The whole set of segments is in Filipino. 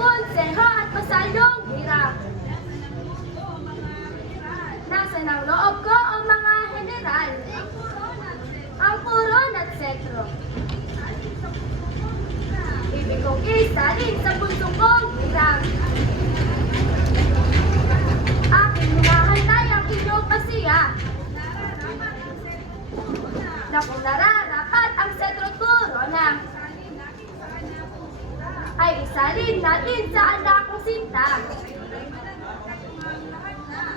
konseho at masalyong hirap. Nasa ng loob ko ang mga general, ang puron at sentro. Ibig kong isalin sa puntong kong hirap. Aking hinahantay ang inyong pasiya. Na kung nararapat ang sentro turo na ay isalin natin sa anak kong sinta.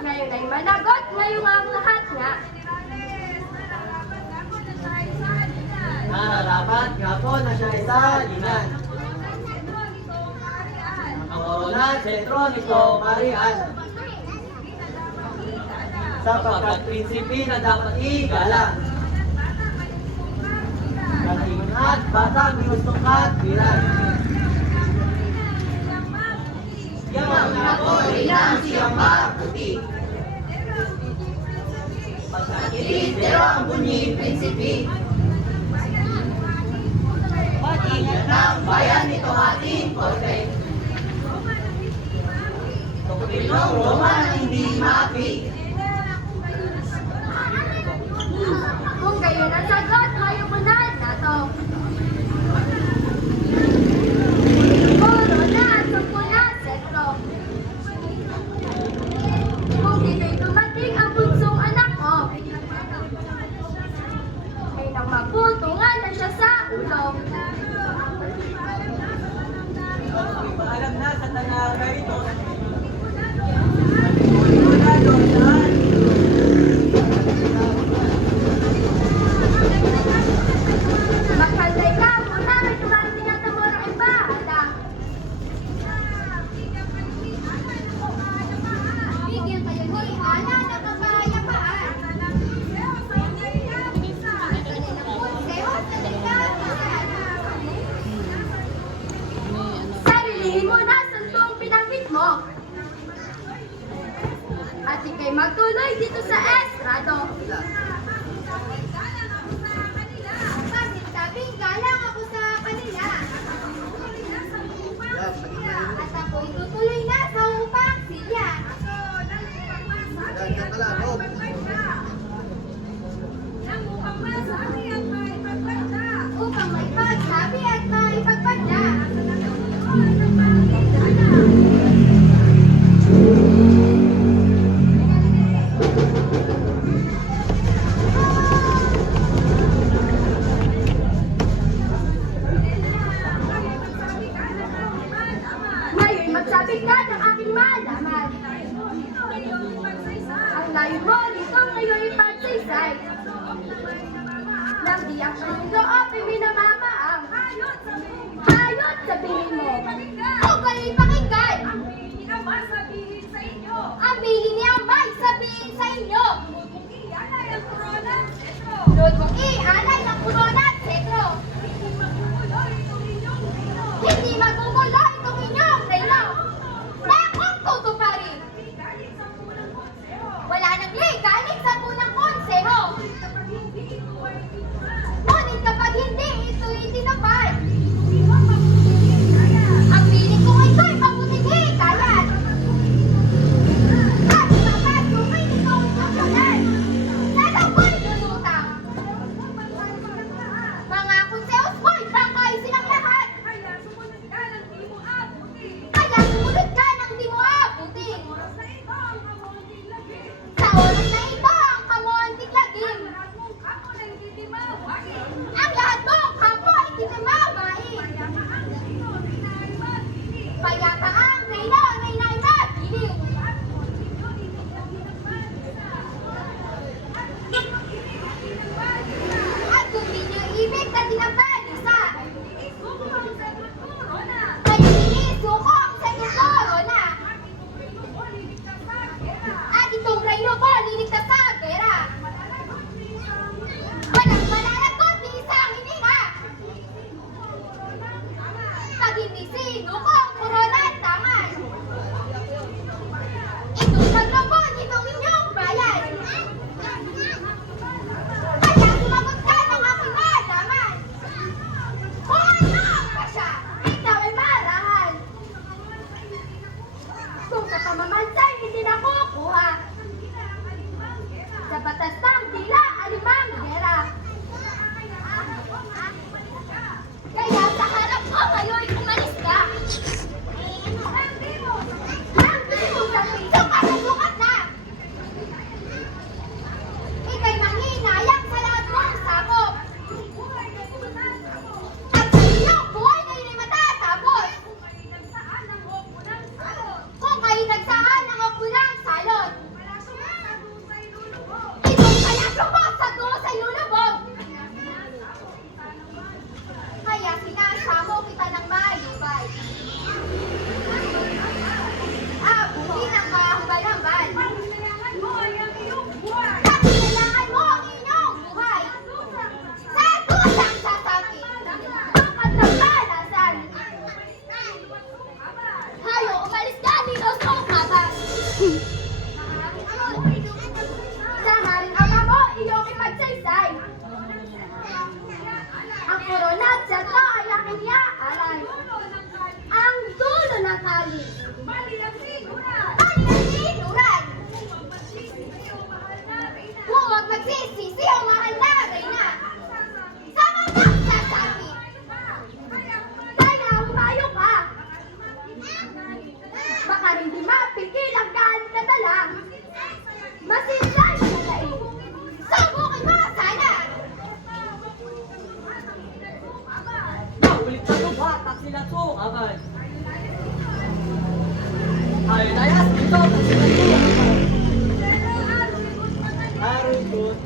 Ngayon ay managot, ngayon ang lahat nga. Nararapat nga po na siya isalinan. Ang korona, sentro nito, Marian. Sapagkat prinsipi na dapat igalang. Kalaingon at batang minustungkat bilang. Yang ako ilang siyang maputi. Pagkakilit, pero ang bunyi prinsipi. Pag-ingat ng bayan nito ating korte. Tukpilong Roman hindi maapi. Kung kayo nasagot, kayo muna na to. Puro na at sumpunat, sentro. Kung dito'y dumating ang bunsong anak ko, ay nang maputungan na siya sa ulo. Paalam na sa tanaga ito. Magkanday ka muna, may tumating at ang mura ay bahala. Bigyan kayo ni Ana na kapayapaan. Sarilihin mo na sa tuong pinanggit mo. At ikay magtuloy dito sa estrado. Bakit sabing galang ako sa kanila? At ako'y tutuloy na sa upang silya. Upang may pagsabi at may pagpadya. Ngayon magsabi ka ng aking malaman. Ang layo mo nito ngayon ay pagsaysay. Nang di ang kanyang loob ay minamamaang. Hayot sabihin mo. O kayo'y pakinggan. Ang sabihin sa inyo.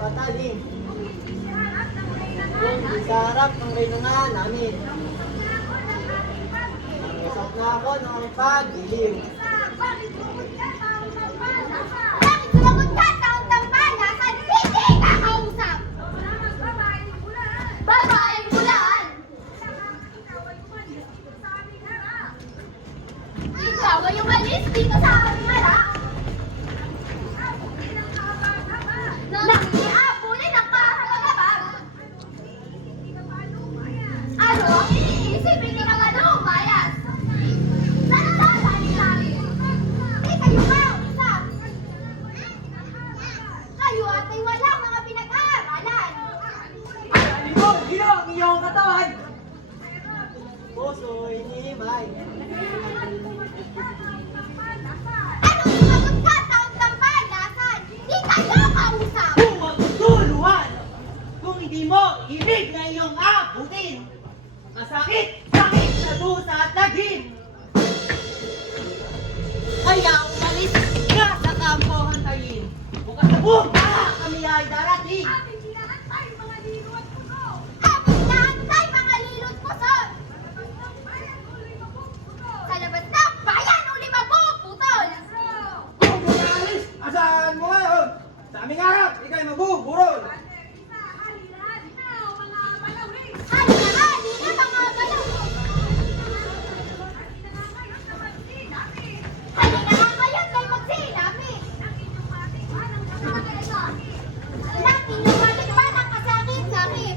patalim. Kung sa harap ng reynungan namin. Nangusap na ako ng aming pagdilim. Bakit sumagot ka, taong tampalasan? Hindi ka kausap! Babaeng bulaan! Ikaw ay umalis dito sa aming harap! Nakikiabulin ang kahagabag! Ano ang iniisip? Hindi ka malumayas! Nalalali-lali! Di kayo kausap! Kayo atay walang mga pinag-aaralan! Alibog! Gino ang iyong katawan! Puso'y himay. Anong sumagot ka, taong tampalasan? Di kayo kausap! Kung magtutuluan, kung hindi mo ibig na iyong abutin, masakit, sakit sa dusa at lagim. Kaya umalis ka sa kampo hantayin. Bukas na buka kami ay darating. Aming inaantay mga lilot puso! Sa labas ng bayan, uli mapuputol! Kung umalis, asahan mo ngayon? Sa aming harap, ikay mabuburol. Hali na mga balaw! Hali na nga ngayon kay magsilami! Nating lumalit pa ng kasakit-sakit!